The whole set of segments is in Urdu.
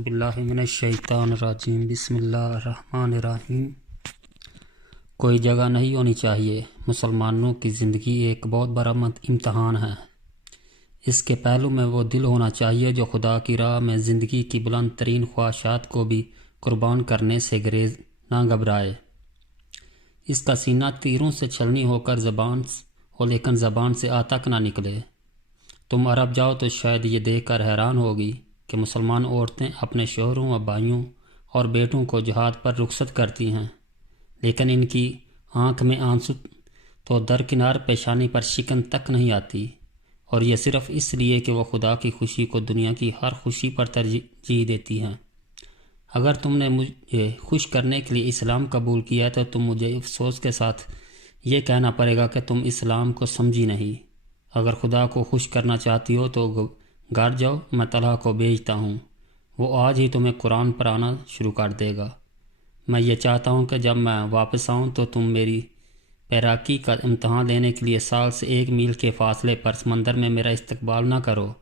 باللہ من الشیطان الرجیم بسم اللہ الرحمن الرحیم۔ کوئی جگہ نہیں ہونی چاہیے۔ مسلمانوں کی زندگی ایک بہت بڑا امتحان ہے۔ اس کے پہلو میں وہ دل ہونا چاہیے جو خدا کی راہ میں زندگی کی بلند ترین خواہشات کو بھی قربان کرنے سے گریز نہ گھبرائے۔ اس کا سینہ تیروں سے چھلنی ہو کر لیکن زبان سے آ تک نہ نکلے۔ تم عرب جاؤ تو شاید یہ دیکھ کر حیران ہوگی کہ مسلمان عورتیں اپنے شوہروں و بھائیوں اور بیٹوں کو جہاد پر رخصت کرتی ہیں، لیکن ان کی آنکھ میں آنسو تو درکنار پیشانی پر شکن تک نہیں آتی، اور یہ صرف اس لیے کہ وہ خدا کی خوشی کو دنیا کی ہر خوشی پر ترجیح دیتی ہیں۔ اگر تم نے مجھے خوش کرنے کے لیے اسلام قبول کیا ہے تو تم مجھے افسوس کے ساتھ یہ کہنا پڑے گا کہ تم اسلام کو سمجھی نہیں۔ اگر خدا کو خوش کرنا چاہتی ہو تو گھر جاؤ، میں طلحہ کو بھیجتا ہوں، وہ آج ہی تمہیں قرآن پڑھانا شروع کر دے گا۔ میں یہ چاہتا ہوں کہ جب میں واپس آؤں تو تم میری پیراکی کا امتحان لینے کے لیے سال سے 1 میل کے فاصلے پر سمندر میں میرا استقبال نہ کرو،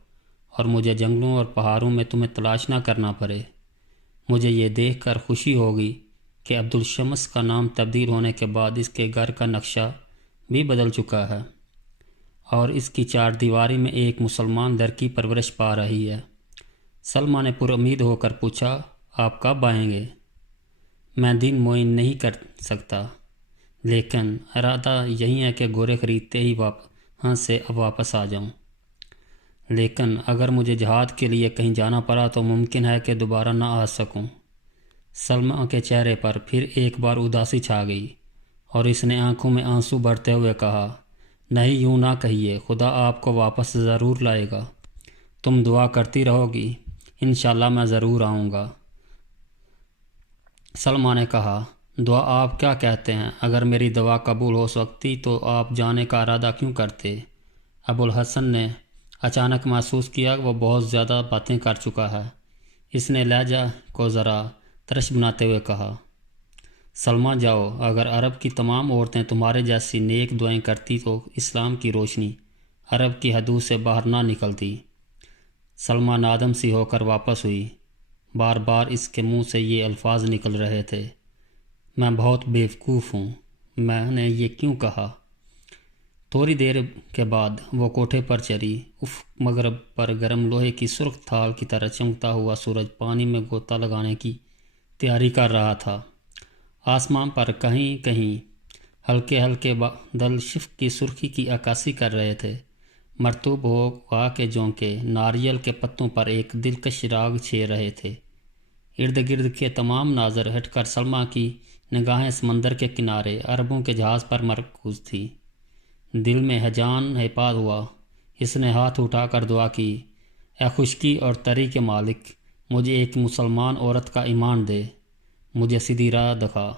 اور مجھے جنگلوں اور پہاڑوں میں تمہیں تلاش نہ کرنا پڑے۔ مجھے یہ دیکھ کر خوشی ہوگی کہ عبدالشمس کا نام تبدیل ہونے کے بعد اس کے گھر کا نقشہ بھی بدل چکا ہے، اور اس کی 4 دیواری میں ایک مسلمان در کی پرورش پا رہی ہے۔ سلمہ نے پر امید ہو کر پوچھا، آپ کب آئیں گے؟ میں دن معین نہیں کر سکتا، لیکن ارادہ یہی ہے کہ گھوڑے خریدتے ہی وہاں سے واپس آ جاؤں۔ لیکن اگر مجھے جہاد کے لیے کہیں جانا پڑا تو ممکن ہے کہ دوبارہ نہ آ سکوں۔ سلمہ کے چہرے پر پھر ایک بار اداسی چھا گئی، اور اس نے آنکھوں میں آنسو بھرتے ہوئے کہا، نہیں، یوں نہ کہیے، خدا آپ کو واپس ضرور لائے گا۔ تم دعا کرتی رہو گی، انشاءاللہ میں ضرور آؤں گا۔ سلمہ نے کہا، دعا آپ کیا کہتے ہیں؟ اگر میری دعا قبول ہو سکتی تو آپ جانے کا ارادہ کیوں کرتے؟ ابوالحسن نے اچانک محسوس کیا کہ وہ بہت زیادہ باتیں کر چکا ہے۔ اس نے لہجہ کو ذرا ترش بناتے ہوئے کہا، سلمہ جاؤ، اگر عرب کی تمام عورتیں تمہارے جیسی نیک دعائیں کرتی تو اسلام کی روشنی عرب کی حدود سے باہر نہ نکلتی۔ سلمہ نادم سی ہو کر واپس ہوئی۔ بار بار اس کے منہ سے یہ الفاظ نکل رہے تھے، میں بہت بیوقوف ہوں، میں نے یہ کیوں کہا؟ تھوڑی دیر کے بعد وہ کوٹھے پر چڑھی۔ مغرب پر گرم لوہے کی سرخ تھال کی طرح چمکتا ہوا سورج پانی میں غوطہ لگانے کی تیاری کر رہا تھا۔ آسمان پر کہیں کہیں ہلکے ہلکے بادل شفق کی سرخی کی عکاسی کر رہے تھے۔ مرطوب ہوا کے جھونکے ناریل کے پتوں پر ایک دلکش راگ چھیڑ رہے تھے۔ ارد گرد کے تمام ناظر ہٹ کر سلمہ کی نگاہیں سمندر کے کنارے عربوں کے جہاز پر مرکوز تھی۔ دل میں ہیجان پید ہوا۔ اس نے ہاتھ اٹھا کر دعا کی، اے خشکی اور تری کے مالک، مجھے ایک مسلمان عورت کا ایمان دے، مجھے سیدھی راہ دکھا۔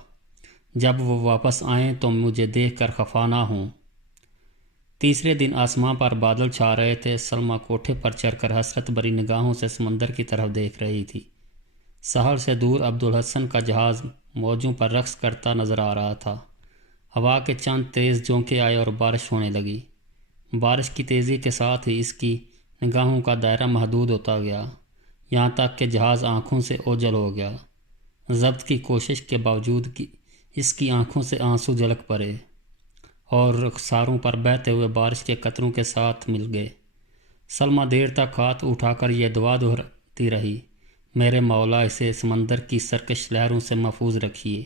جب وہ واپس آئیں تو مجھے دیکھ کر خفا نہ ہوں۔ تیسرے دن آسمان پر بادل چھا رہے تھے۔ سلمہ کوٹھے پر چڑھ کر حسرت بھری نگاہوں سے سمندر کی طرف دیکھ رہی تھی۔ ساحل سے دور عبدالحسن کا جہاز موجوں پر رقص کرتا نظر آ رہا تھا۔ ہوا کے چند تیز جھونکے آئے اور بارش ہونے لگی۔ بارش کی تیزی کے ساتھ ہی اس کی نگاہوں کا دائرہ محدود ہوتا گیا، یہاں تک کہ جہاز آنکھوں سے اوجھل ہو گیا۔ ضبط کی کوشش کے باوجود اس کی آنکھوں سے آنسو جھلک پڑے اور رخساروں پر بہتے ہوئے بارش کے قطروں کے ساتھ مل گئے۔ سلمہ دیر تک ہاتھ اٹھا کر یہ دعا دہراتی رہی، میرے مولا اسے سمندر کی سرکش لہروں سے محفوظ رکھیے۔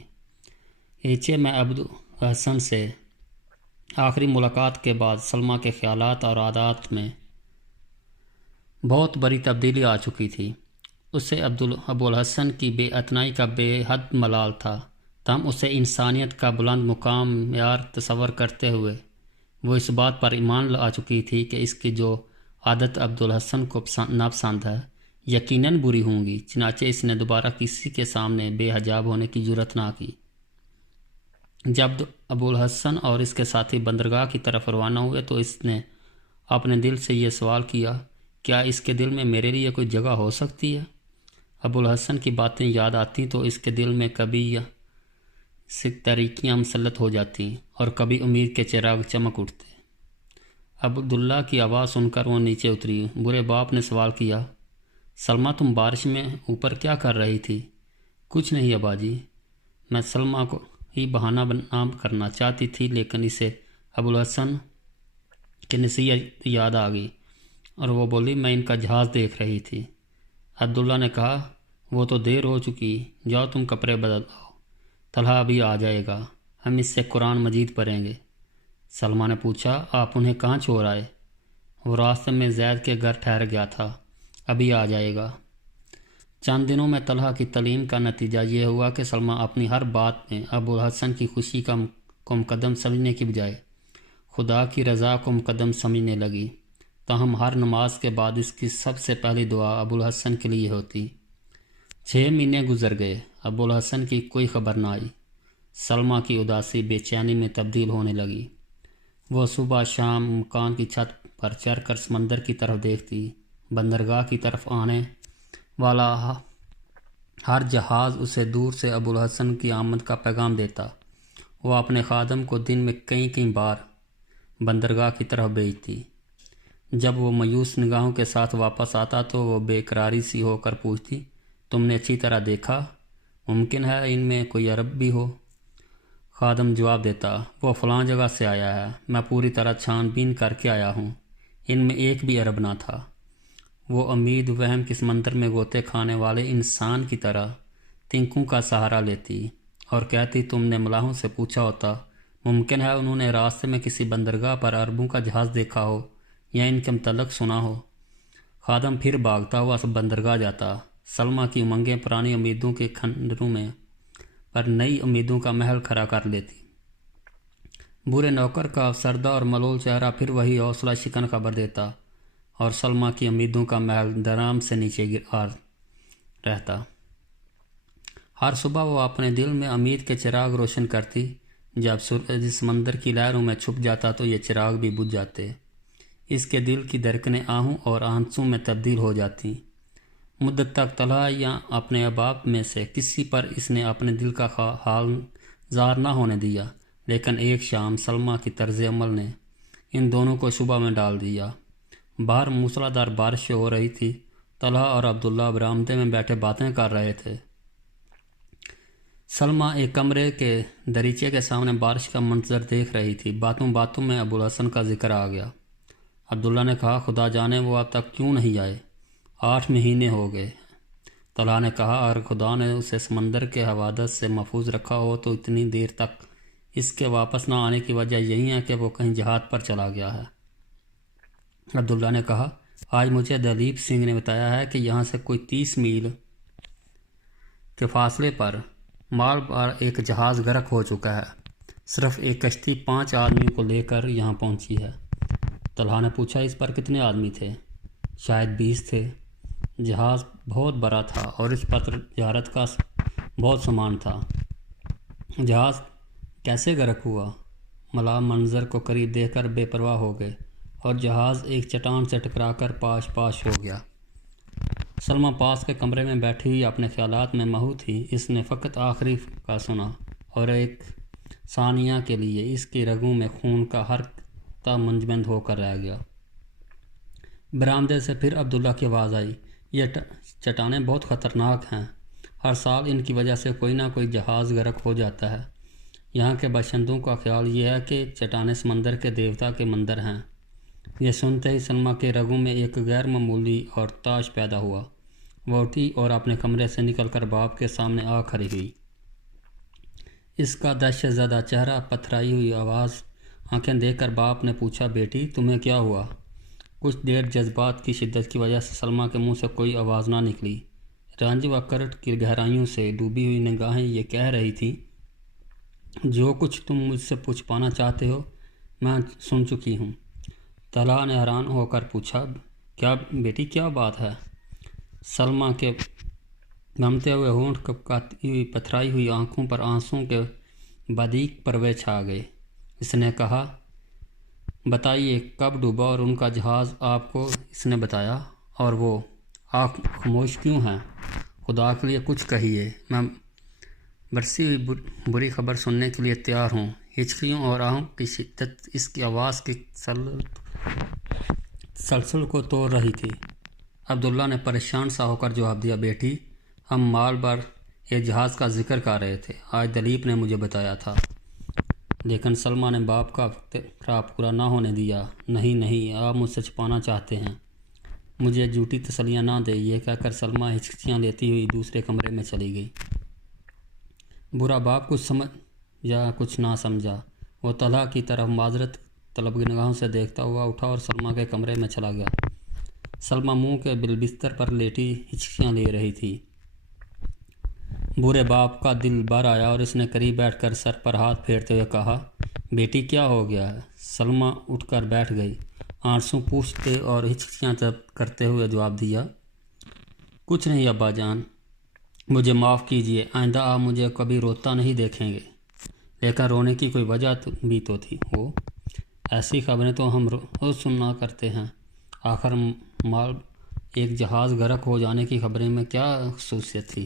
ایچے میں عبدالحسن سے آخری ملاقات کے بعد سلمہ کے خیالات اور عادات میں بہت بڑی تبدیلی آ چکی تھی۔ اسے ابوالحسن کی بے اعتنائی کا بے حد ملال تھا، تاہم اسے انسانیت کا بلند مقام معیار تصور کرتے ہوئے وہ اس بات پر ایمان لا چکی تھی کہ اس کی جو عادت عبدالحسن کو ناپسند ہے یقیناً بری ہوں گی۔ چنانچہ اس نے دوبارہ کسی کے سامنے بے حجاب ہونے کی جرأت نہ کی۔ جب ابوالحسن اور اس کے ساتھی بندرگاہ کی طرف روانہ ہوئے تو اس نے اپنے دل سے یہ سوال کیا، کیا اس کے دل میں میرے لیے کوئی جگہ ہو سکتی ہے؟ ابوالحسن کی باتیں یاد آتی تو اس کے دل میں کبھی تاریکیاں مسلط ہو جاتی اور کبھی امید کے چراغ چمک اٹھتے۔ عبداللہ کی آواز سن کر وہ نیچے اتری۔ برے باپ نے سوال کیا، سلمیٰ تم بارش میں اوپر کیا کر رہی تھی؟ کچھ نہیں ابا جی، میں سلمیٰ کو ہی بہانہ نام کرنا چاہتی تھی، لیکن اسے ابوالحسن کی نصیحت یاد آ گئی اور وہ بولی میں ان کا جہاز دیکھ رہی تھی۔ عبداللہ نے کہا وہ تو دیر ہو چکی، جاؤ تم کپڑے بدل لاؤ، طلحہ ابھی آ جائے گا، ہم اس سے قرآن مجید پڑھیں گے۔ سلمیٰ نے پوچھا آپ انہیں کہاں چھوڑ آئے؟ وہ راستے میں زید کے گھر ٹھہر گیا تھا، ابھی آ جائے گا۔ چند دنوں میں طلحہ کی تعلیم کا نتیجہ یہ ہوا کہ سلمیٰ اپنی ہر بات میں ابوالحسن کی خوشی کو مقدم سمجھنے کی بجائے خدا کی رضا کو مقدم سمجھنے لگی۔ تاہم ہر نماز کے بعد اس کی سب سے پہلی دعا ابوالحسن کے لیے ہوتی۔ 6 مہینے گزر گئے، ابوالحسن کی کوئی خبر نہ آئی۔ سلمیٰ کی اداسی بے چینی میں تبدیل ہونے لگی۔ وہ صبح شام مکان کی چھت پر چڑھ کر سمندر کی طرف دیکھتی۔ بندرگاہ کی طرف آنے والا ہر جہاز اسے دور سے ابوالحسن کی آمد کا پیغام دیتا۔ وہ اپنے خادم کو دن میں کئی بار بندرگاہ کی طرف بھیجتی۔ جب وہ مایوس نگاہوں کے ساتھ واپس آتا تو وہ بے قراری سی ہو کر پوچھتی تم نے اچھی طرح دیکھا؟ ممکن ہے ان میں کوئی عرب بھی ہو؟ خادم جواب دیتا وہ فلاں جگہ سے آیا ہے، میں پوری طرح چھان بین کر کے آیا ہوں، ان میں ایک بھی عرب نہ تھا۔ وہ امید وہم کے سمندر میں غوطے کھانے والے انسان کی طرح تنکوں کا سہارا لیتی اور کہتی تم نے ملاحوں سے پوچھا ہوتا، ممکن ہے انہوں نے راستے میں کسی بندرگاہ پر عربوں کا جہاز دیکھا ہو یا ان کے متعلق سنا ہو۔ خادم پھر بھاگتا ہوا بندرگاہ جاتا۔ سلمیٰ کی امنگیں پرانی امیدوں کے کھنڈروں میں پر نئی امیدوں کا محل کھڑا کر لیتی۔ برے نوکر کا افسردہ اور ملول چہرہ پھر وہی حوصلہ شکن خبر دیتا اور سلمیٰ کی امیدوں کا محل درام سے نیچے گر رہتا۔ ہر صبح وہ اپنے دل میں امید کے چراغ روشن کرتی، جب سورج سمندر کی لہروں میں چھپ جاتا تو یہ چراغ بھی بجھ جاتے۔ اس کے دل کی دھڑکنیں آہوں اور آنسوں میں تبدیل ہو جاتی۔ مدت تک طلحہ یا اپنے احباب میں سے کسی پر اس نے اپنے دل کا حال ظاہر نہ ہونے دیا، لیکن ایک شام سلمیٰ کی طرز عمل نے ان دونوں کو شبہ میں ڈال دیا۔ باہر موسلادھار بارش ہو رہی تھی۔ طلحہ اور عبداللہ برآمدے میں بیٹھے باتیں کر رہے تھے۔ سلمیٰ ایک کمرے کے دریچے کے سامنے بارش کا منظر دیکھ رہی تھی۔ باتوں باتوں میں ابوالحسن کا ذکر آ گیا۔ عبداللہ نے کہا خدا جانے وہ اب تک کیوں نہیں آئے، 8 مہینے ہو گئے۔ طلحہ نے کہا اگر خدا نے اسے سمندر کے حوادث سے محفوظ رکھا ہو تو اتنی دیر تک اس کے واپس نہ آنے کی وجہ یہی ہے کہ وہ کہیں جہاد پر چلا گیا ہے۔ عبداللہ نے کہا آج مجھے دلیپ سنگھ نے بتایا ہے کہ یہاں سے کوئی 30 میل کے فاصلے پر مال بار ایک جہاز غرق ہو چکا ہے، صرف ایک کشتی 5 آدمیوں کو لے کر یہاں پہنچی ہے۔ طلحہ نے پوچھا اس پر کتنے آدمی تھے؟ شاید 20 تھے۔ جہاز بہت بڑا تھا اور اس پر تجارت کا بہت سامان تھا۔ جہاز کیسے غرق ہوا؟ ملا منظر کو قریب دیکھ کر بے پرواہ ہو گئے اور جہاز ایک چٹان سے ٹکرا کر پاش ہو گیا۔ سلمیٰ پاس کے کمرے میں بیٹھی ہوئی اپنے خیالات میں محو تھی۔ اس نے فقط آخری کا سنا اور ایک ثانیہ کے لیے اس کی رگوں میں خون کا ہر قطرہ منجمد ہو کر رہ گیا۔ برآمدے سے پھر عبداللہ کی آواز آئی یہ چٹانیں بہت خطرناک ہیں، ہر سال ان کی وجہ سے کوئی نہ کوئی جہاز غرق ہو جاتا ہے۔ یہاں کے باشندوں کا خیال یہ ہے کہ چٹانیں سمندر کے دیوتا کے مندر ہیں۔ یہ سنتے ہی سلمیٰ کے رگوں میں ایک غیر معمولی اور تاش پیدا ہوا۔ وہ اٹھی اور اپنے کمرے سے نکل کر باپ کے سامنے آ کھڑی ہوئی۔ اس کا دہشت زدہ چہرہ، پتھرائی ہوئی آواز، آنکھیں دیکھ کر باپ نے پوچھا بیٹی تمہیں کیا ہوا؟ کچھ دیر جذبات کی شدت کی وجہ سے سلمیٰ کے منہ سے کوئی آواز نہ نکلی۔ رنج و کرٹ کی گہرائیوں سے ڈوبی ہوئی نگاہیں یہ کہہ رہی تھیں جو کچھ تم مجھ سے پوچھ پانا چاہتے ہو میں سن چکی ہوں۔ طلحہ نے حیران ہو کر پوچھا کیا بیٹی کیا بات ہے؟ سلمیٰ کے بھمتے ہوئے ہونٹ، کپکاتی ہوئی پتھرائی ہوئی آنکھوں پر آنسوؤں کے بدیق پروے چھا گئے۔ اس نے کہا بتائیے کب ڈوبا اور ان کا جہاز آپ کو اس نے بتایا؟ اور وہ آپ خاموش کیوں ہیں؟ خدا کے لیے کچھ کہیے، میں برسی ہوئی بری خبر سننے کے لیے تیار ہوں۔ ہچکیوں اور آہوں کی شدت اس کی آواز کی سلسل کو توڑ رہی تھی۔ عبداللہ نے پریشان سا ہو کر جواب دیا، بیٹی ہم مال بھر ایک جہاز کا ذکر کر رہے تھے، آج دلیپ نے مجھے بتایا تھا۔ لیکن سلمہ نے باپ کا خواب پورا نہ ہونے دیا۔ نہیں، آپ مجھ سے چھپانا چاہتے ہیں، مجھے جھوٹی تسلیاں نہ دے۔ یہ کہہ کر سلمہ ہچکیاں لیتی ہوئی دوسرے کمرے میں چلی گئی۔ برا باپ کچھ سمجھ یا کچھ نہ سمجھا، وہ طلحہ کی طرف معذرت طلب نگاہوں سے دیکھتا ہوا اٹھا اور سلمہ کے کمرے میں چلا گیا۔ سلمہ منہ کے بستر پر لیٹی ہچکیاں لے رہی تھی۔ برے باپ کا دل بھر آیا اور اس نے قریب بیٹھ کر سر پر ہاتھ پھیرتے ہوئے کہا، بیٹی کیا ہو گیا ہے؟ سلمہ اٹھ کر بیٹھ گئی، آنسو پوچھتے اور ہچکیاں کرتے ہوئے جواب دیا، کچھ نہیں ابا جان، مجھے معاف کیجیے، آئندہ آپ مجھے کبھی روتا نہیں دیکھیں گے۔ لیکن رونے کی کوئی وجہ بھی تو تھی، وہ ایسی خبریں تو ہم روز سننا کرتے ہیں، آخر مال ایک جہاز غرق ہو جانے کی خبریں میں کیا خصوصیت تھی؟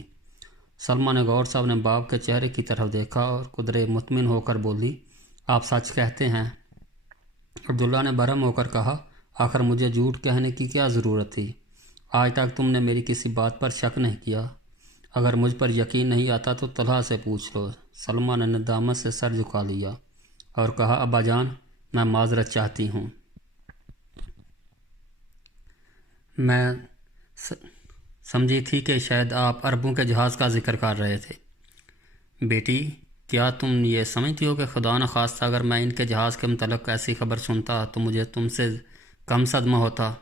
سلمہ نے غور سے اپنے باپ کے چہرے کی طرف دیکھا اور قدرے مطمئن ہو کر بولی، آپ سچ کہتے ہیں؟ عبداللہ نے برہم ہو کر کہا، آخر مجھے جھوٹ کہنے کی کیا ضرورت تھی؟ آج تک تم نے میری کسی بات پر شک نہیں کیا، اگر مجھ پر یقین نہیں آتا تو طلحہ سے پوچھ لو۔ سلمہ نے ندامت سے سر جھکا لیا اور کہا، ابا جان میں معذرت چاہتی ہوں، میں سمجھی تھی کہ شاید آپ عربوں کے جہاز کا ذکر کر رہے تھے۔ بیٹی کیا تم یہ سمجھتی ہو کہ خدا نخواستہ اگر میں ان کے جہاز کے متعلق ایسی خبر سنتا تو مجھے تم سے کم صدمہ ہوتا؟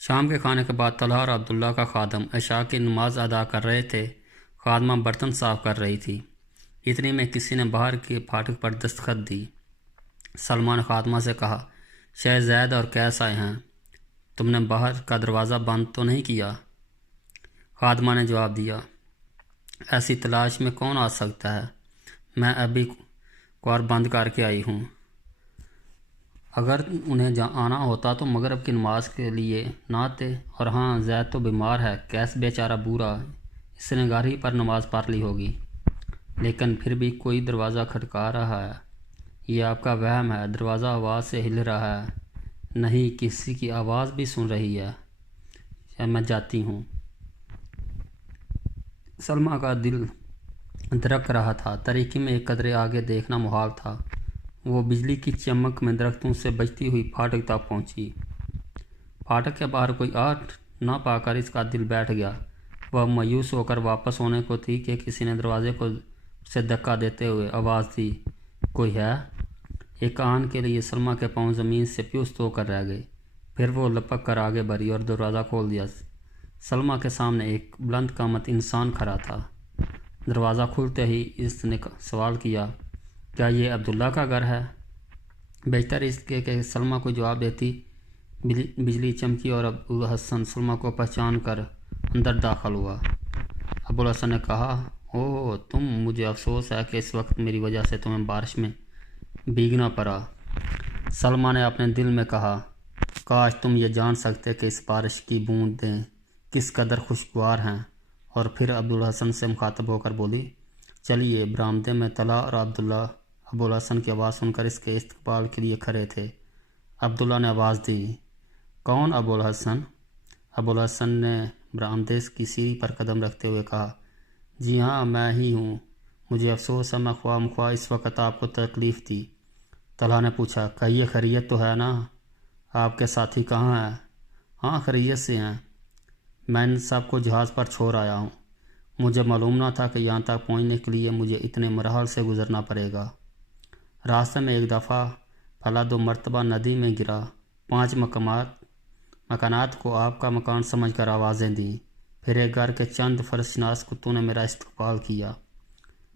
شام کے کھانے کے بعد طلحہ اور عبداللہ کا خادم عشاء کی نماز ادا کر رہے تھے۔ خادمہ برتن صاف کر رہی تھی، اتنی میں کسی نے باہر کے پھاٹک پر دستخط دی۔ سلمہ نے خادمہ سے کہا، شیخ زید اور قیس آئے ہیں، تم نے باہر کا دروازہ بند تو نہیں کیا؟ خادمہ نے جواب دیا، ایسی تلاش میں کون آ سکتا ہے، میں ابھی کوار بند کر کے آئی ہوں۔ اگر انہیں آنا ہوتا تو مغرب کی نماز کے لیے نہ آتے، اور ہاں زید تو بیمار ہے، قیس بیچارہ بوڑھا، اس نے گھر ہی پر نماز پڑھ لی ہوگی۔ لیکن پھر بھی کوئی دروازہ کھٹکا رہا ہے، یہ آپ کا وہم ہے، دروازہ آواز سے ہل رہا ہے، نہیں کسی کی آواز بھی سن رہی ہے، یا میں جاتی ہوں۔ سلمہ کا دل دھڑک رہا تھا، تاریکی میں ایک قدرے آگے دیکھنا محال تھا۔ وہ بجلی کی چمک میں درختوں سے بجتی ہوئی پھاٹک تک پہنچی۔ پھاٹک کے باہر کوئی آہٹ نہ پا کر اس کا دل بیٹھ گیا۔ وہ مایوس ہو کر واپس ہونے کو تھی کہ کسی نے دروازے کو سے دھکا دیتے ہوئے آواز دی، کوئی ہے؟ ایک آن کے لیے سلمہ کے پاؤں زمین سے پیوست ہو کر رہ گئے، پھر وہ لپک کر آگے بڑھی اور دروازہ کھول دیا۔ سلمہ کے سامنے ایک بلند قامت انسان کھڑا تھا۔ دروازہ کھلتے ہی اس نے سوال کیا، کیا یہ عبداللہ کا گھر ہے؟ بہتر اس کے کہ سلمہ کو جواب دیتی، بجلی چمکی اور ابوالحسن سلمہ کو پہچان کر اندر داخل ہوا۔ ابوالحسن نے کہا، اوہ تم، مجھے افسوس ہے کہ اس وقت میری وجہ سے تمہیں بارش میں بھیگنا پڑا۔ سلمہ نے اپنے دل میں کہا، کاش تم یہ جان سکتے کہ اس بارش کی بوندیں کس قدر خوشگوار ہیں۔ اور پھر ابوالحسن سے مخاطب ہو کر بولی، چلیے۔ برآمدے میں طلحہ اور عبداللہ ابوالحسن کی آواز سن کر اس کے استقبال کے لیے کھڑے تھے۔ عبداللہ نے آواز دی، کون ابوالحسن؟ ابوالحسن نے برآمدے کی سیڑھی پر قدم رکھتے ہوئے کہا، جی ہاں میں ہی ہوں، مجھے افسوس ہے میں خواہ مخواہ اس وقت آپ کو تکلیف دی۔ طلحہ نے پوچھا، کہیے خیریت تو ہے نا؟ آپ کے ساتھی کہاں ہیں؟ ہاں خیریت سے ہیں، میں ان سب کو جہاز پر چھوڑ آیا ہوں، مجھے معلوم نہ تھا کہ یہاں تک پہنچنے کے لیے مجھے اتنے مراحل سے گزرنا پڑے گا۔ راستے میں ایک دفعہ پھلا 2 مرتبہ ندی میں گرا، 5 مکانات کو آپ کا مکان سمجھ کر آوازیں دیں، پھر ایک گھر کے چند فرشناس کتوں نے میرا استقبال کیا۔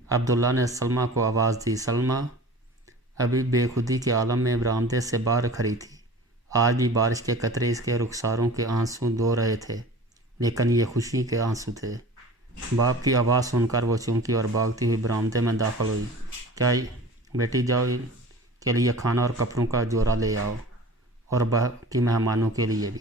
عبداللہ نے سلمہ کو آواز دی۔ سلمہ ابھی بے خودی کے عالم میں برآمدے سے باہر کھڑی تھی، آج بھی بارش کے قطرے اس کے رخساروں کے آنسو دھو رہے تھے، لیکن یہ خوشی کے آنسو تھے۔ باپ کی آواز سن کر وہ چونکی اور بھاگتی ہوئی برآمدے میں داخل ہوئی۔ کیا بیٹی جاؤ ان کے لیے کھانا اور کپڑوں کا جوڑا لے آؤ، اور باقی مہمانوں کے لیے بھی۔